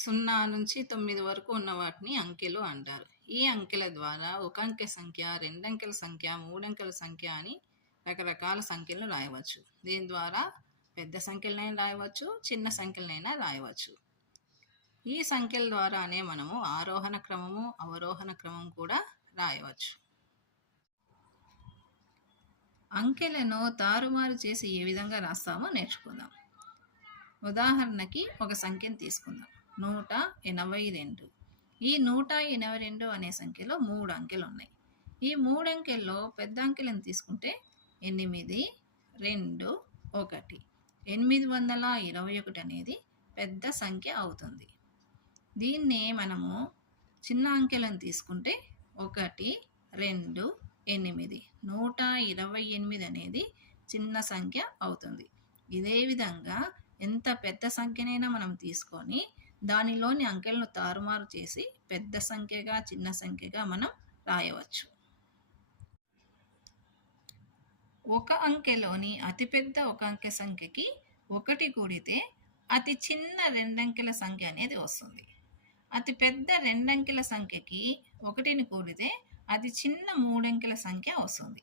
సున్నా నుంచి తొమ్మిది వరకు ఉన్న వాటిని అంకెలు అంటారు. ఈ అంకెల ద్వారా ఒక అంకె సంఖ్య రెండంకెల సంఖ్య మూడంకెల సంఖ్య అని రకరకాల సంఖ్యలను రాయవచ్చు. దీని ద్వారా పెద్ద సంఖ్యలనైనా రాయవచ్చు చిన్న సంఖ్యలనైనా రాయవచ్చు. ఈ సంఖ్యల ద్వారానే మనము ఆరోహణ క్రమము అవరోహణ క్రమం కూడా రాయవచ్చు. అంకెలను తారుమారు చేసి ఏ విధంగా రాస్తామో నేర్చుకుందాం. ఉదాహరణకి ఒక సంఖ్యను తీసుకుందాం. నూట ఎనభై రెండు ఈ నూట ఎనభై రెండు అనే సంఖ్యలో మూడు అంకెలు ఉన్నాయి ఈ మూడు అంకెల్లో పెద్ద అంకెలను తీసుకుంటే ఎనిమిది రెండు ఒకటి. ఎనిమిది వందల ఇరవై ఒకటి అనేది పెద్ద సంఖ్య అవుతుంది. దీన్నే మనము చిన్న అంకెలను తీసుకుంటే ఒకటి రెండు ఎనిమిది. నూట ఇరవై ఎనిమిది అనేది చిన్న సంఖ్య అవుతుంది. ఇదే విధంగా ఎంత పెద్ద సంఖ్యనైనా మనం తీసుకొని దానిలోని అంకెలను తారుమారు చేసి పెద్ద సంఖ్యగా చిన్న సంఖ్యగా మనం రాయవచ్చు. ఒక అంకెలోని అతిపెద్ద ఒక అంకె సంఖ్యకి ఒకటి కూడితే అతి చిన్న రెండంకెల సంఖ్య అనేది వస్తుంది. అతి పెద్ద రెండంకెల సంఖ్యకి ఒకటిని కూడితే అతి చిన్న మూడంకెల సంఖ్య వస్తుంది.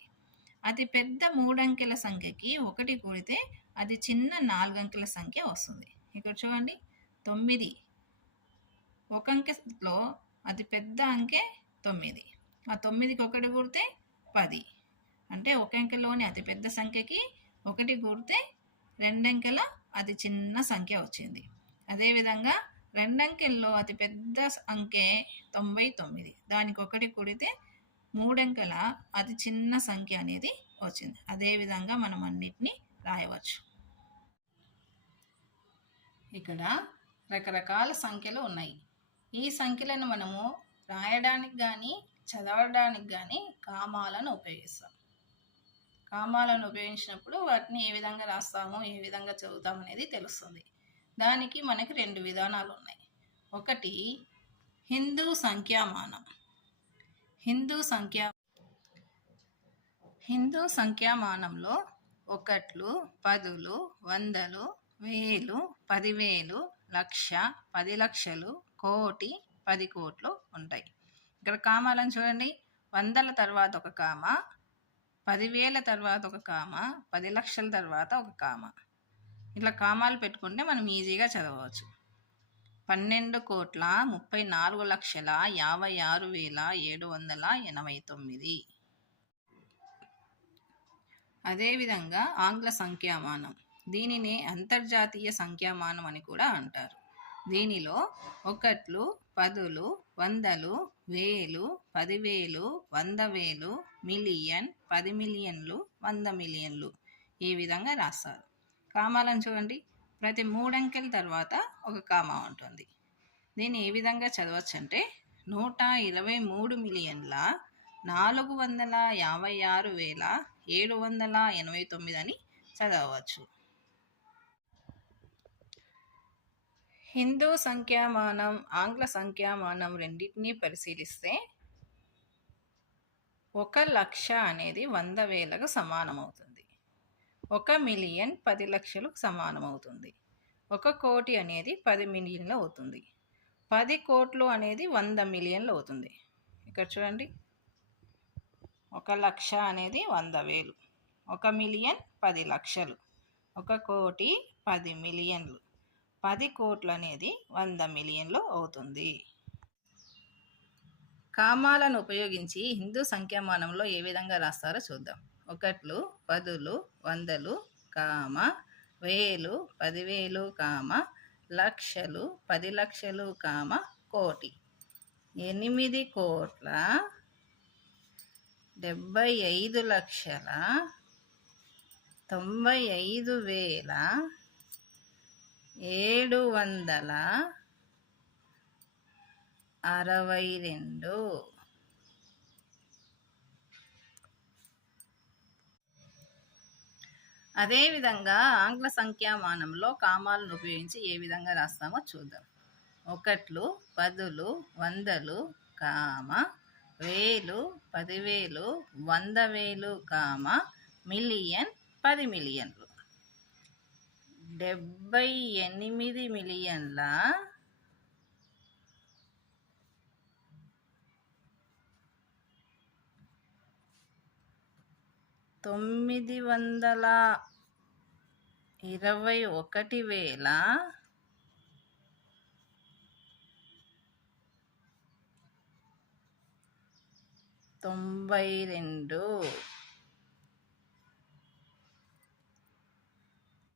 అతి పెద్ద మూడంకెల సంఖ్యకి ఒకటి కూడితే అది చిన్న నాలుగంకెల సంఖ్య వస్తుంది. ఇక్కడ చూడండి తొమ్మిది ఒక అంకెలో అతి పెద్ద అంకె తొమ్మిది. ఆ తొమ్మిదికి ఒకటి కూడితే పది. అంటే ఒక అంకెలోని అతి పెద్ద సంఖ్యకి ఒకటి కూడితే రెండంకెల అతి చిన్న సంఖ్య వచ్చింది. అదేవిధంగా రెండంకెల్లో అతి పెద్ద అంకె తొంభై తొమ్మిది. దానికి ఒకటి కూడితే మూడంకెల అతి చిన్న సంఖ్య అనేది వచ్చింది. అదేవిధంగా మనం అన్నిటినీ రాయవచ్చు. ఇక్కడ రకరకాల సంఖ్యలు ఉన్నాయి. ఈ సంఖ్యలను మనము రాయడానికి కానీ చదవడానికి కానీ కామాలను ఉపయోగిస్తాం. కామాలను ఉపయోగించినప్పుడు వాటిని ఏ విధంగా రాస్తామో ఏ విధంగా చదువుతాం అనేది తెలుస్తుంది. దానికి మనకి రెండు విధానాలు ఉన్నాయి. ఒకటి హిందూ సంఖ్యామానం. హిందూ సంఖ్యా హిందూ సంఖ్యామానంలో ఒకట్లు పదులు వందలు వేలు పదివేలు లక్ష పది లక్షలు కోటి పది కోట్లు ఉంటాయి. ఇక్కడ కామాలను చూడండి. వందల తర్వాత ఒక కామ పదివేల తర్వాత ఒక కామ పది లక్షల తర్వాత ఒక కామ. ఇట్లా కామాలు పెట్టుకుంటే మనం ఈజీగా చదవచ్చు. పన్నెండు కోట్ల ముప్పై నాలుగు లక్షల యాభై ఆరు వేల ఏడు వందల ఎనభై తొమ్మిది. అదేవిధంగా ఆంగ్ల సంఖ్యామానం. దీనిని అంతర్జాతీయ సంఖ్యామానం అని కూడా అంటారు. దీనిలో? ఒకట్లు పదులు వందలు వేలు పదివేలు వంద వేలు మిలియన్ పది మిలియన్లు వంద మిలియన్లు ఈ విధంగా రాస్తారు? కామాలను చూడండి. ప్రతి మూడంకెల తర్వాత ఒక కామా ఉంటుంది. దీన్ని ఏ విధంగా చదవచ్చు అంటే నూట ఇరవై మూడు మిలియన్ల నాలుగు వందల యాభై ఆరు వేల ఏడు వందల ఎనభై తొమ్మిది అని చదవచ్చు. హిందూ సంఖ్యామానం ఆంగ్ల సంఖ్యామానం రెండింటినీ పరిశీలిస్తే ఒక లక్ష అనేది వంద వేలకు సమానమవుతుంది. ఒక మిలియన్ పది లక్షలకు సమానమవుతుంది. ఒక కోటి అనేది పది మిలియన్లు అవుతుంది. పది కోట్లు అనేది వంద మిలియన్లు అవుతుంది. ఇక్కడ చూడండి. ఒక లక్ష అనేది వంద వేలు. ఒక మిలియన్ పది లక్షలు. ఒక కోటి పది మిలియన్లు. పది కోట్లు అనేది వంద మిలియన్లు అవుతుంది. కామాలను ఉపయోగించి హిందూ సంఖ్యామానంలో ఏ విధంగా రాస్తారో చూద్దాం. ఒకట్లు పదులు వందలు కామ వేలు పదివేలు కామ లక్షలు పది లక్షలు కామ కోటి. ఎనిమిది కోట్ల డెబ్బై ఐదు లక్షల తొంభై ఐదు వేల ఏడు వందల అరవై రెండు. అదేవిధంగా ఆంగ్ల సంఖ్యామానంలో కామాలను ఉపయోగించి ఏ విధంగా రాస్తామో చూద్దాం. ఒకట్లు పదులు వందలు కామ వేలు పదివేలు వంద వేలు కామ మిలియన్ పది మిలియన్లు. డెబ్బై ఎనిమిది మిలియన్ల తొమ్మిది వందల ఇరవై ఒకటి వేల తొంభై రెండు